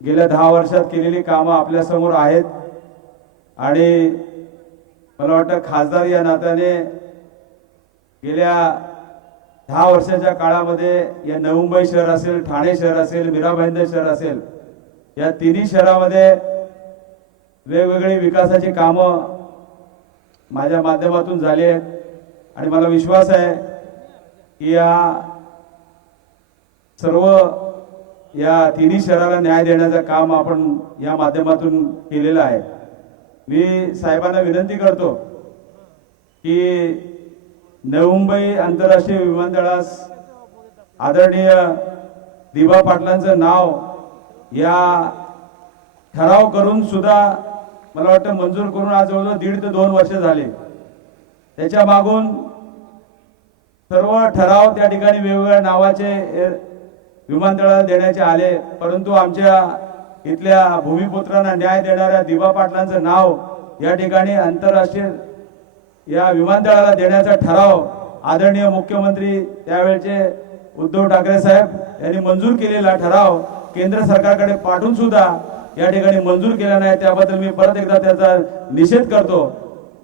गेल्या 10 वर्षात केलेली कामं आपल्या समोर आहेत आणि मला वाटतं खासदार या नात्याने गेल्या 10 वर्षाच्या काळामध्ये या नवी मुंबई शहर असेल, ठाणे शहर असेल, मीरा भाईंदर शहर असेल, या तिन्ही शहरामध्ये वेगवेगळी विकासाची कामं माझ्या माध्यमातून झाली आहेत आणि मला विश्वास आहे की या सर्व या तिन्ही शहराला न्याय देण्याचं काम आपण या माध्यमातून केलेलं आहे। मी साहेबांना विनंती करतो की नवी मुंबई आंतरराष्ट्रीय विमानतळास आदरणीय दिबा पाटलांचं नाव या ठराव करून सुद्धा मला वाटतं मंजूर करून आज जवळजवळ 1.5 ते 2 वर्ष झाले। त्याच्या मागून सर्व ठराव त्या ठिकाणी वेगवेगळ्या नावाचे विमानतळाला देण्याचे आले, परंतु आमच्या इथल्या भूमिपुत्रांना न्याय देणाऱ्या दिबा पाटलांचं नाव या ठिकाणी आंतरराष्ट्रीय या विमानतळाला देण्याचा ठराव आदरणीय मुख्यमंत्री त्यावेळचे उद्धव ठाकरे साहेब यांनी मंजूर केलेला ठराव केंद्र सरकारकडे पाठवून सुद्धा या ठिकाणी मंजूर केला नाही। त्याबद्दल मी परत एकदा त्याचा निषेध करतो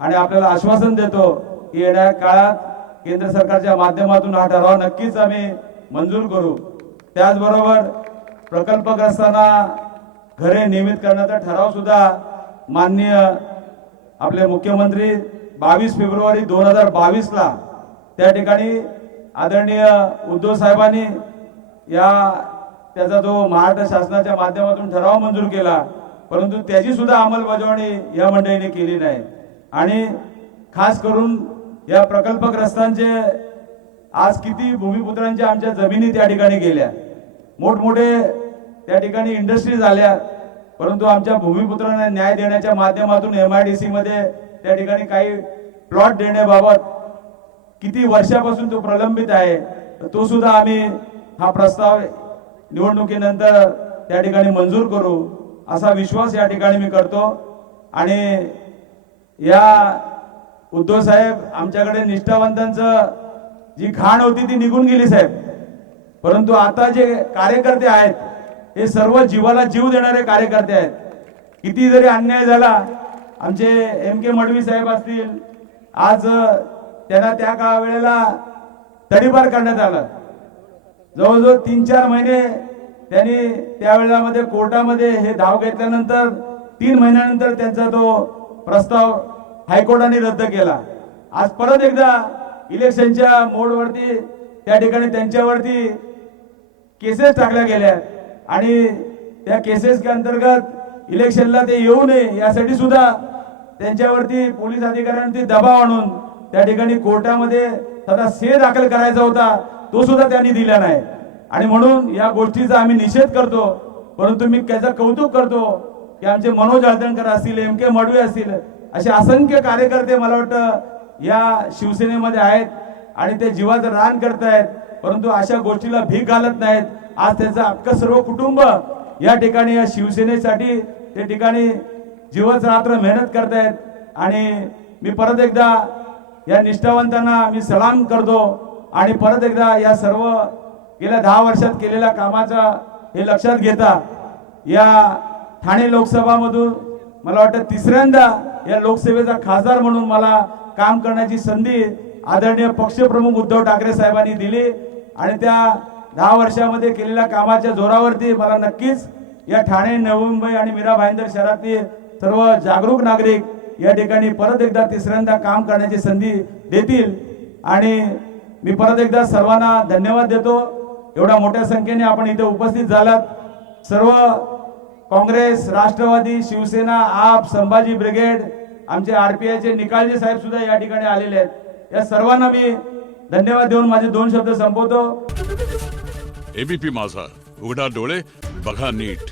आणि आपल्याला आश्वासन देतो की येणाऱ्या काळात केंद्र सरकारच्या माध्यमातून हा ठराव नक्कीच आम्ही मंजूर करू। त्याचबरोबर प्रकल्पग्रस्तांना घरे निर्मित करण्याचा ठराव सुद्धा माननीय आपले मुख्यमंत्री 22 फेब्रुवारी 2022 ला त्या ठिकाणी आदरणीय उद्धव साहेबांनी त्याचा जो महाराष्ट्र शासनाच्या माध्यमातून ठराव मंजूर केला, परंतु त्याची सुद्धा अंमलबजावणी या मंडळीने केली नाही आणि खास करून या प्रकल्पग्रस्तांचे आज किती भूमिपुत्रांच्या आमच्या जमिनी त्या ठिकाणी गेल्या, मोठमोठे त्या ठिकाणी इंडस्ट्रीज आल्या, परंतु आमच्या भूमिपुत्रांना न्याय देण्याच्या माध्यमातून MIDC मध्ये त्या ठिकाणी काही प्लॉट देण्याबाबत किती वर्षापासून तो प्रलंबित आहे, तो सुद्धा आम्ही हा प्रस्ताव निवडणुकीनंतर त्या ठिकाणी मंजूर करू असा विश्वास या ठिकाणी मी करतो। आणि या उद्धव साहेब आमच्याकडे निष्ठावंतांचं जी घाण होती ती निघून गेली साहेब, परंतु आता जे कार्यकर्ते आहेत हे सर्व जीवाला जीव देणारे कार्यकर्ते आहेत। किती जरी अन्याय झाला, आमचे MK मडवी साहेब असतील, आज त्यांना त्या काळा वेळेला तडीपार करण्यात आलं, जवळजवळ 3-4 महिने त्यांनी त्यावेळेला कोर्टामध्ये हे धाव घेतल्यानंतर 3 महिन्यानंतर त्यांचा तो प्रस्ताव हायकोर्टाने रद्द केला। आज परत एकदा इलेक्शनच्या मोडवरती त्या ठिकाणी त्यांच्यावरती केसेस टाकल्या गेल्या आणि त्या केसेस के अंतर्गत इलेक्शनला ते येऊ नये यासाठी सुद्धा त्यांच्यावरती पोलीस अधिकाऱ्यांनी दबाव आणून त्या ठिकाणी कोर्टामध्ये सदा स्टे दाखल करायचा होता, तो सुद्धा त्यांनी दिला नाही आणि म्हणून या गोष्टीचा आम्ही निषेध करतो। परंतु मी त्याचं कौतुक करतो की आमचे मनोज आळदणकर असतील, MK मडवी असतील, असे असंख्य कार्यकर्ते मला वाटतं या शिवसेनेमध्ये आहेत आणि ते जीवाचं रान करतायत, परंतु अशा गोष्टीला भीक घालत नाहीत। आज त्याचं अख्खं सर्व कुटुंब या ठिकाणी या शिवसेनेसाठी त्या ठिकाणी जीवच रात्र मेहनत करतायत आणि मी परत एकदा या निष्ठावंतांना मी सलाम करतो आणि परत एकदा या सर्व गेल्या 10 वर्षात केलेल्या कामाचा हे लक्षात घेता या ठाणे लोकसभामधून मला वाटतं 3ऱ्यांदा या लोकसभेचा खासदार म्हणून मला काम करण्याची संधी आदरणीय पक्षप्रमुख उद्धव ठाकरे साहेबांनी दिली आणि त्या 10 वर्षामध्ये केलेल्या कामाच्या जोरावरती मला नक्कीच या ठाणे, नवी मुंबई आणि मीरा भाईंदर शहरातील सर्व जागरूक नागरिक या ठिकाणी परत एकदा 3ऱ्यांदा काम करण्याची संधी देतील आणि मी परत एकदा सर्वांना धन्यवाद देतो। एवढ्या मोठ्या संख्येने आपण इथे उपस्थित झालात, सर्व काँग्रेस, राष्ट्रवादी, शिवसेना, आप, संभाजी ब्रिगेड, आमचे RPIचे निकालजे साहेब सुद्धा या ठिकाणी आलेले आहेत। या सर्वांना मी धन्यवाद देऊन माझे 2 शब्द संपवतो। ABP माझा, उघडा डोळे बघा नीट।